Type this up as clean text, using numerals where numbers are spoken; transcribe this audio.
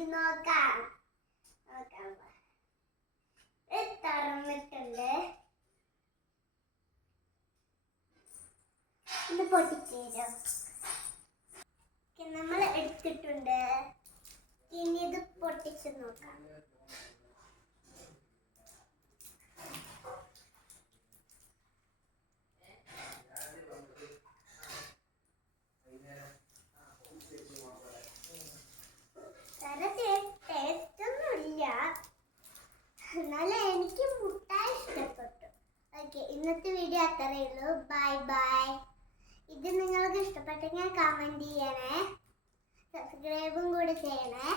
ഇത് നോക്കാം. തുറന്നിട്ടുണ്ട്. ഇത് പൊട്ടിച്ചേരോ. നമ്മൾ എടുത്തിട്ടുണ്ട്. ഇനി ഇത് പൊട്ടിച്ച് നോക്കാം. ടേസ്റ്റ് ഒന്നുമില്ല, എന്നാലും എനിക്ക് മുട്ടായി ഇഷ്ടപ്പെട്ടു. ഓക്കെ, ഇന്നത്തെ വീഡിയോ അത്രയേ ഉള്ളൂ. Bye bye. ഇത് നിങ്ങൾക്ക് ഇഷ്ടപ്പെട്ടെങ്കിൽ കമൻറ്റ് ചെയ്യണേ, സബ്സ്ക്രൈബും കൂടെ ചെയ്യണേ.